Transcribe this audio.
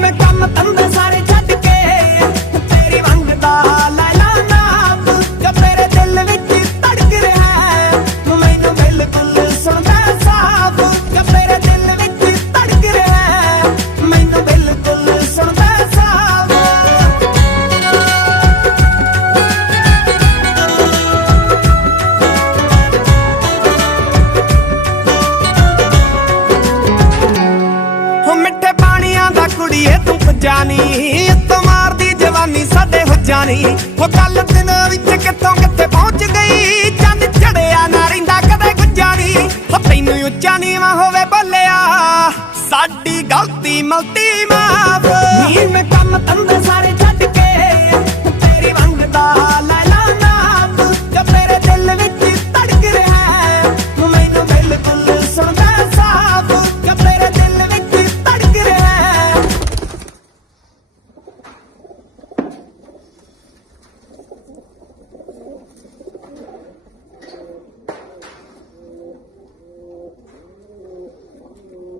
मैं काम धंधे सारे छड्ड के तेरी मंगदा लैला नाम जो तेरे दिल विच धड़क रहा है मैनू बिल्कुल सुनदा साफ जो तेरे दिल विच धड़क रहा है मैनू बिल्कुल सुनदा साफ मिठे पानियां दा कुड़िए तू जानी इत्तों मारदी जवानी साडे हो जानी वो गल दिन विच कित्थों कित्थे पहुंच गई चंद चढ़िया ना रहिंदा कदे गुजानी हो तैनूं उच्चा नीवां होवे बोलिया साडी गलती मलती माफ नी मैं काम धंधे